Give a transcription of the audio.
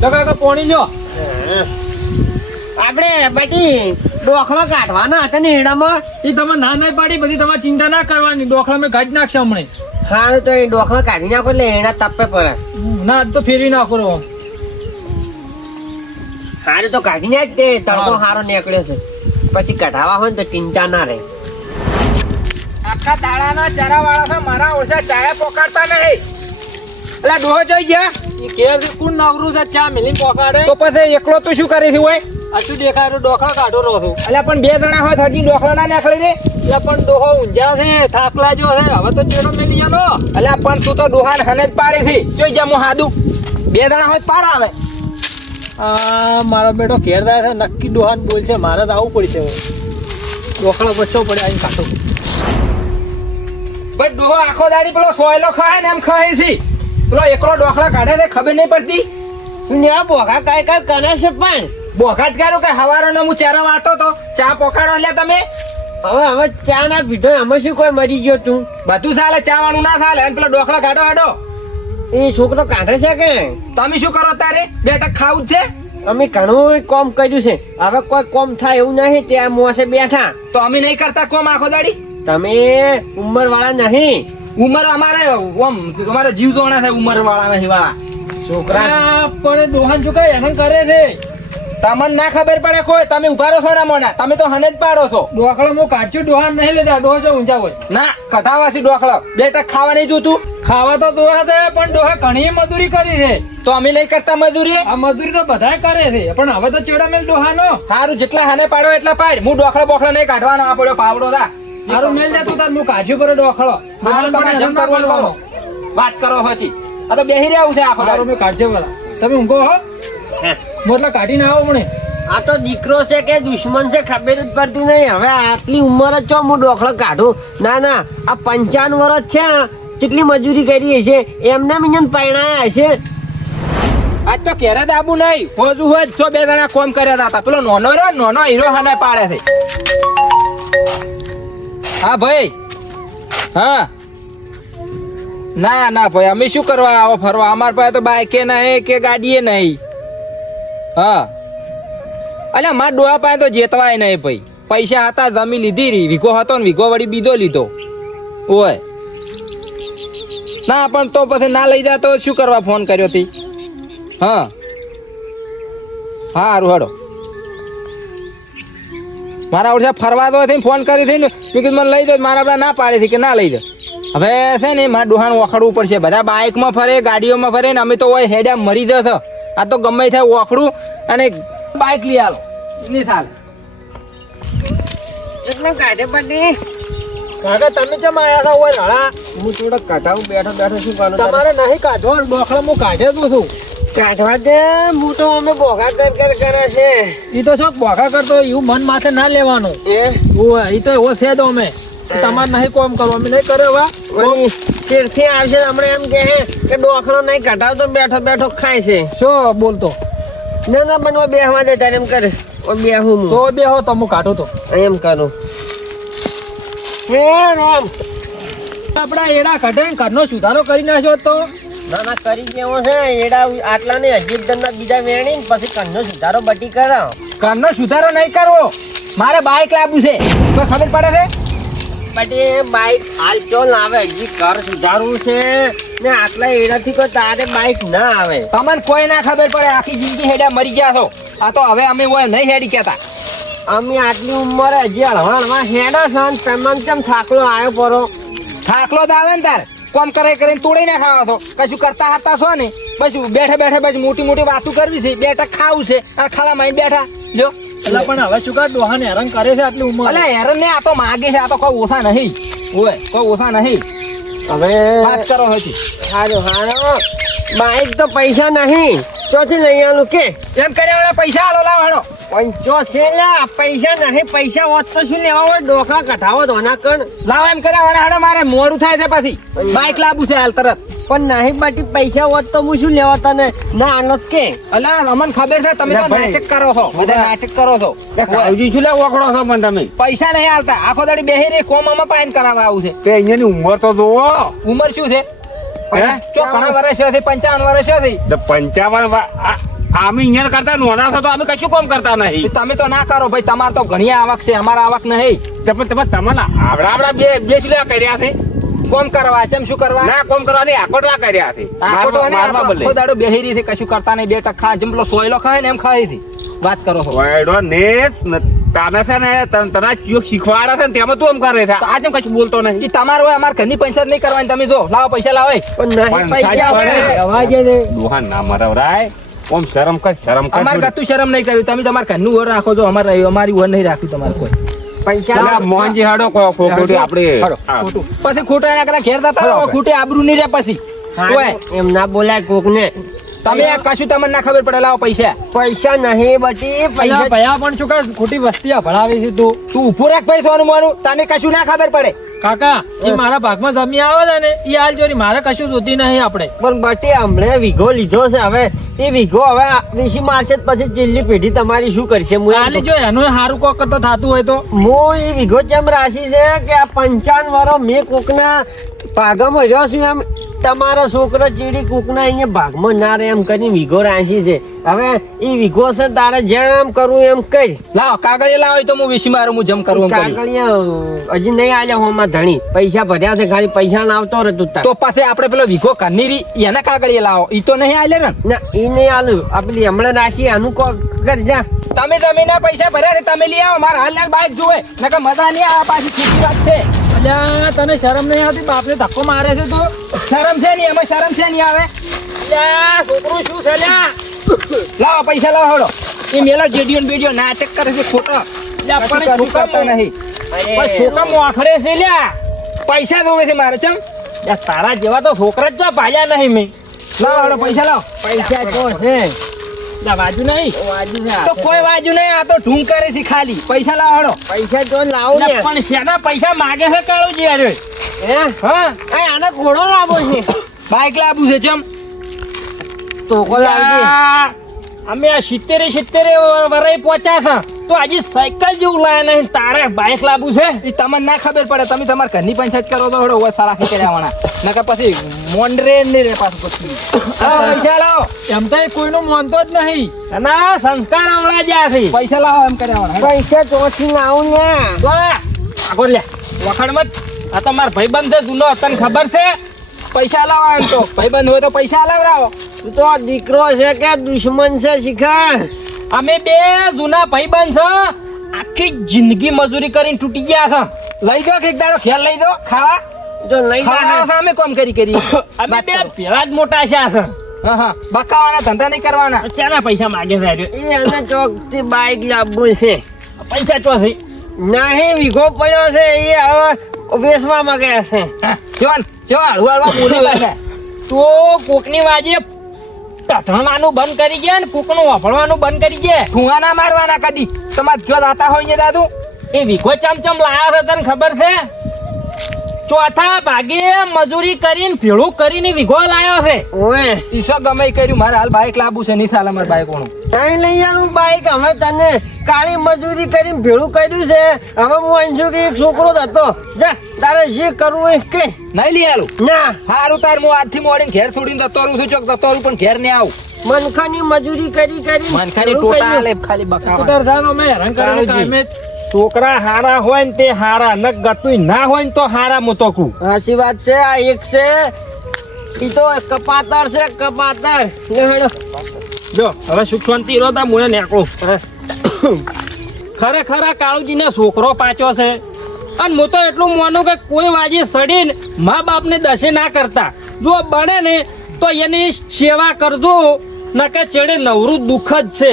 તો કાકા પોણી લ્યો. આપણે બટી ડોખલો કાઢવાના હતા ને એડામાં એ તમે ના પાડી બધી તમારે ચિંતા ના કરવાની. ડોખલા મેં કાઢી નાખશે હમણાં. હા તો એ ડોખલો કાઢી નાખો એટલે એડા તપે પડે. ના તો ફેરવી નાખો હારું તો કાઢી નાખ તે તડકો હારો નીકળ્યો છે. પછી કઢાવા હોય ને તો ચિંતા ના રહે. આખા દાડાના ચારા વાળા મારા ઓછા ચાયા પોકારતા નહીં. એટલે ડોહો જોઈ ગયા? એ ઘેર કુણ નવરું છે? ચા મિલી પોકાડે? તો પછી એકલો તું શું કરી છે હોય? આ શું દેખાય? ડોખા કાઢો રહો છું. એટલે પણ બે જણા હોય હજી ડોખલા ના નાખલી ને એટલે પણ ડોહો ઊંઝા છે થાકલા જો છે. હવે તો ચેડો મેલી જાનો એટલે પણ તું તો ડોહાને હને જ પાડી થી જોઈ જા હું હાદુ. બે જણા હોય પાર આવે. આ મારો બેટો ઘેર થાય છે નક્કી ડોહાન બોલ છે મારે તો આવવું પડશે ડોખલો બચ્ચો પડે અહીં કાઢો ભાઈ ડોહો આખો દાડી પેલો સોયલો ખાય ને એમ ખાય છે. પેલો એકલો ડોખલા કાઢે તે ખબર નહીં પડતી? ન્યા આ કાય કાય કરે છે પણ. બોખાત કર્યું કે હવારો હું ચારા વાતો તો? ચા પોકાડો એટલે તમે? હવે હવે ચા ના પીધો અમે શું કોઈ મરી ગયો તું? બધું ચાલે ચા વાળું ના ચાલે અને પેલો ડોખલા કાઢો હાડો. એ છોકરો કાઢે છે કે? તમે શું કરો તારે બેટા ખાવું છે? અમે ઘણું કોમ કર્યું છે. હવે કોઈ કોમ થાય એવું નહીં ત્યાં મોસે બેઠા. તો અમે નહીં કરતા કોમ આખો દાડી? તમે ઉંમર વાળા નહીં. ઉંમર અમારે ઓમ અમારે જીવ જોણા છે ઉમર વાળા નહીં વાળા છોકરા. પણ ડોહાન છોકરા હેરાન કરે છે? તમને ના ખબર પડે કોઈ તમે ઊભા રહો છો ના મોના. તમે તો હને જ પાડો છો. ડોખળો હું કાઢશું ડોહાન નહીં લેતા ડોહો છે ઊંચા હોય? ના કટાવાસી ડોખળો બે ટક ખાવા નહીં જોતું ખાવા તો દોહા છે પણ ડોહા ઘણી મજૂરી કરી છે. તો અમે નહીં કરતા મજૂરી? આ મજૂરી તો બધાય કરે છે પણ હવે તો ચેડા મેલ ડોહાનો સારું જેટલા હને પાડો એટલા પાડ. હું ડોખળો બોખળો નહીં કાઢવાનો આ પડ્યો પાવડો દા. સારું મેલ જતું તાર હું કાઢ્યું કરે ડોખળો મારું તમે જમ કરવું કરો. વાત કરો હજી. આ તો બેહી રહ્યા છે આખો દાડો. મેં કાઢશે બોલા તમે ઊંઘો હો. એટલે કાઢીને આવો મને આ તો દીકરો છે કે દુશ્મન છે ખબર જ પડતી નહીં. હવે આટલી ઉંમર જ છો હું ડોખળો કાઢું. ના ના આ પંચાવન વર્ષ છે આ. કેટલી મજૂરી કરી હશે? એમને મિનિયન પરણાયા હશે. આજ તો ઘેરે દાબુ આબુ નહીં. હોજુ હોજ તો બે જણા કોમ કર્યા હતા. પેલો નોનો રહ્યો ને, નોનો હીરો હને પાડે છે. હા, ભાઈ. હા. ના ના, ભાઈ, અમે શું કરવા આવો ફરવા? અમાર પાસે તો બાઈકે નહીં કે ગાડીએ નહીં. હા. અલ્યા મારા ડોહા પાસે તો જેતવાય નહીં, ભાઈ. પૈસા હતા, જમી લીધી રી વીઘો હતો ને, વીઘો વળી બીજો લીધો. ઓય. ના, પણ તો પછી ના લઈ જા તો શું કરવા ફોન કર્યો હતી હા. સારું હેડો મારા ઓળખા ફરવા દો થઈને ફોન કરી થઈને મેં કીધું મને લઈ દો મારા આપણે ના પાડી હતી કે ના લઈ દો. હવે છે ને મારા ડોહાણ ઓખડવું પડશે. બધા બાઇકમાં ફરે ગાડીઓમાં ફરે ને અમે તો હોય હેડ્યા મરી જશે. આ તો ગમે થાય ઓખડું અને બાઇક લઈ આલો. નહીં થાલ એટલે કાઢે પડે કાકા તમે જેમ આયા હતા ઓય રળા હું થોડો કાઢાવું બેઠો બેઠો શું કરું તમારે નહીં કાઢો ડોખલો હું કાઢે તું છું. કાઢવા દે હું તો અમે બોઘા કર કર કરે છે. એ તો શું બોખા કરતો એવું મન માથે ના લેવાનું. એ? એ તો એવો છે તો અમે. તમારે નહીં કોમ કરો અમે નહીં કરે વા આવશે હમણાં એમ કહે કે ડોખલો નહીં કઢાવતો બેઠો બેઠો ખાય છે. શું બોલતો? ના ના બનવા બેહવા દે તારે એમ કરે. ઓ બેહું તો હું બે હો તો હું કાઢું તો. એમ કરું. હે રામ. આપડા એડા ને ઘરનો સુધારો કરી નાખ્યો તો. ના ના કરી દેવો છે. એડા આટલા ને અજીબ ધંધા બીજા વેણી ને પછી કંનો સુધારો બટી કરાવ ઘરનો સુધારો નહીં કરવો. મારે બાઇક લાવવું છે. તો ખબર પડે છે? બટી બાઇક હાલ ના આવે હજી ઘર સુધારવું છે. ને આટલા એડાથી કોઈ તારે બાઇક ના આવે. તમને કોઈ ના ખબર પડે. આખી જિંદગી હેડ્યા મરી ગયા છો. આ તો હવે અમે ઓય નહીં હેડી કહેતા. અમે આટલી ઉંમરે હજી હળવા હળવા હેડા છો ને તમને કેમ થાકલો આવ્યો પરો. થાકલો જ આવે ને તાર. કોમ કરે કરીને તોડી ના ખાવા છો કશું કરતા હતા છો ને? પછી બેઠે બેઠે પછી મોટી મોટી વાતો કરવી છે. બેઠા ખાવું છે. અને ખાલા માં બેઠા. જો. એટલે પણ હવે શું કર? ડોહાને હેરાન કરે છે આટલી ઉંમર. અલે હેરન ને આ તો માગે છે. આ તો કોઈ ઓછા નહીં. ઓય કોઈ ઓછા નહીં. હવે વાત કરો હતી હારો હારો બાઈક તો પૈસા નહીં. ચોથી લઈ આલું કે? એમ કર્યા પૈસા આલો લાવવાનો પંચો છે પૈસા નહીં પૈસા હોત તો શું લેવા હોય? ડોકલા કઢાવો ધોના કણ લાવ એમ કર્યા વાળા હાડો મારે મોડું થાય છે પછી. બાઇક લાવવું છે હાલ તરત. પણ નહીં બાટી પૈસા હોત તો હું શું લેવા તને? ના આનો જ કે. અલા અમને ખબર છે તમે તો નાટક કરો છો. બધા નાટક કરો છો. કાળજી શું લે ઓકળો છો પણ તમે? પૈસા નહીં હાલતા. આખો દાડી બેહી રે કોમ અમા પાઈન કરાવવા આવું છે. તે અહીંયાની ઉંમર તો જોવો ઉંમર શું છે? પંચાવન અમે કરતા નોના છો તો અમે કશું કામ કરતા નહીં. તમે તો ના કરો ભાઈ તમારે તો ઘણી આવક છે અમારા આવક નહીં. તમે તમે તમારા આવડા આવડા બે બે સિલા કર્યા છે. કોમ કરવા ચમ શું કરવા? ના કોમ કરવાની આકોટવા કર્યા છે. આ ને આખો- દાડો છે કશું કરતા નહીં. બે ટકા જેમ પેલો સોયલો ખાય ને એમ ખાય છે. વાત કરો છો. ને તાને છે ને તન- તને ચિયો શીખવાડે છે ને તેમાં તું એમ કરે છે? આ જેમ કશું બોલતો નહીં. એ તમારું હોય અમારે ઘરની પૈસા જ નહીં કરવાની તમે જો લાવો પૈસા લાવો પણ નહીં પૈસા ને. દોહા ના મરાવરાય ઓમ શરમ કર શરમ કર. અમાર. કતું શરમ નહીં કર્યું. તમે તમાર ઘરનું ઓર રાખો છો અમારે અમારી ઓર નહીં રાખ્યું તમારે કોઈ. પૈસા મોહનજી હાડો આપણે. ખોટું. પછી ખોટા ના ઘેર જતા હાલો, ખોટે આબરૂ નહીં રે પછી. ઓય, એમ ના બોલાય કોક ને તમે આ કશું તમને ના ખબર પડે લાવો પૈસા. પૈસા નહીં બટી પૈસા ભયા પણ શું કર ખોટી વસ્તી ભણાવે છે તું. તું ઊભો રાખ ભાઈ સોનું મારું તને કશું ના ખબર પડે. કાકા જે મારા ભાગમાં જમી આવે છે ને એ હાલ ચોરી મારે કશું જોતી નહીં આપણે. પણ બટી હમણે વીઘો લીધો છે હવે. એ વીઘો હવે વીસી મારશે પછી ચીલ્લી પેઢી તમારી શું કરશે? હું હાલી જો એનું સારું કોક કરતો થતું હોય તો. હું એ વીઘો જેમ રાશી છે કે આ પંચાવન વર્ષ મેં કોકના ભાગમાં જો છું એમ તમારો છોકરો ચીડી કૂકના અહીંયા ભાગમાં ના રહે એમ કરીને વીઘો રાશિ છે. હવે એ વીઘો છે તારે જેમ કરવું એમ કઈ. લાવ કાગળિયા લાવો તો હું વિસી મારું હું જમ કરું. કાગળિયા હજી નહીં આલ્યા હોમાં ધણી. પૈસા ભર્યા છે ખાલી પૈસા ના આવતો રહે તું તો પાસે આપણે પેલો વિઘો કરની રી એના કાગળિયા લાવો. ઈ તો નહીં આલે ને? ના એ નહીં આલું. આપણી હમણાં રાશિ આનું કો કર જા. તમે જમીનના પૈસા ભર્યા છે તમે લઈ આવો. મારા હાલ બાઈક જોવે નકર મજા નહીં આવે પાછી ખુશી વાત છે. અલ્યા તને શરમ નહીં આવતી? બાપને ધક્કો મારે છે તો. શરમ છે નહીં એમાં શરમ છે નહીં આવે. છોકરું શું છે લ્યા લાવો પૈસા લાવો હળો એ મેલા જેડીઓ ને બેડીઓ નાટક કરે છે ખોટો. કરતા નહીં. પણ છોકરા મોખડે છે લ્યા પૈસા જોવે છે મારે ચમ. તારા જેવા તો છોકરા જ જો પાયા નહીં મેં. લાવો હળો પૈસા લાવો. પૈસા તો છે. વાજુ નહીં. વાજુ છે તો કોઈ વાજુ નહીં આ તો ઢૂંઢ કરે છે ખાલી. પૈસા લાવવાનો. પૈસા તો લાવો ને પણ શેના પૈસા માગે છે કાળુજી અરે? હે? હા. આને ઘોડો લાવો છે. બાઈક લાવું છે ચમ તોકો લાવજે. લ્યા, અમે આ સિત્તેરે સિત્તેરે વરાઈ પહોંચ્યા હતા. તો આજે સાયકલ જેવું લાયા નહીં તારે બાઇક લાવવું છે? એ તમને ના ખબર પડે તમે તમારા ઘરની પંચાયત કરો તો ઓવા સારા ખેતરે આવવાના. નકર પછી મોંડરે નહીં રે પાછું પછી. પૈસા લાવો. એમ તો કોઈનું માનતો જ નહીં. અને સંસ્કાર આવડા જ્યાં છે. પૈસા લાવો એમ કરે આવવાના. પૈસા ચોથી લાવું ને આ, આગળ લે. વખાણ મત આ તો મારા ભાઈબંધ છે જૂનો તને ખબર છે? પૈસા લાવો એમ તો. ભાઈબંધ હોય તો પૈસા લાવરાવો તું તો દીકરો છે કે દુશ્મન છે શિખર અમે બે જૂના ભાઈબંધ છે. આખી જિંદગી મજૂરી કરીને તૂટી ગયા લઈ દો કે એક દાડો ખ્યાલ લઈ દો ખાવા. જો લઈ ખાવા અમે કોમ કરી કરી. અમે બે પેલા જ મોટા છે આ છે હા હા. બકાવાના ધંધા નહીં કરવાના. ચાના પૈસા માગે છે એને ચોકથી બાઈક લાવવું છે. પૈસા ચો થઈ નહીં વીઘો પડ્યો છે એ હવે વેસવા માંગે છે. જોન જો હળવા બોલી પાછા. તો કોકની વાજે ટથણવાનું બંધ કરી ગયા ને કુકનું વાપરવાનું બંધ કરી ગયા ઠુંવા ના મારવાના કદી? તમારે જો દાતા હોય ને દાદુ એ વીઘો ચમચમ લાયા છે તને ખબર છે? ચોથા ભાગે મજૂરી કરીને ભેળું કરીને વિઘો લાયો છે. ઓએ ઈસો ગમે કર્યું મારે હાલ બાઈક લાવવું છે નહીં સાલે મારે બાઈક ઓણું કઈ લઈ આવું બાઈક હવે તને કાળી મજૂરી કરીને ભેળું કર્યું છે. હવે હું અંશુ કે એક છોકરો જ હતો. જા તારે જે કરવું હોય એ કે. નહીં લઈ આલું? ના. હારું તાર હું આજથી મોડીને ઘેર છોડીને જતો રહું છું ચોક જતો રહું પણ ઘેર નહીં આવું. મનખાની મજૂરી કરી કરી મનખાની ટોટા ખાલી બકાવા. ઉતર જાનો મે હેરાન કામે. છોકરા હારા હોય ને તે હારા. ન ગતુ ના હોય ને તો હારા હું તો કહું. સાચી વાત છે આ એક છે. ઈ તો કપાતર છે કપાતર. જો હવે સુખ શાંતિ રહો તા મુએ નેકળું. ખરેખર આ કાળુજીને છોકરો પાછો છે. અને હું તો એટલું માનું કે કોઈ વાજી સડીને મા બાપને દશે ના કરતા. જો બને ને તો એની સેવા કરજો. નકે ચડે નવરું દુઃખ જ છે.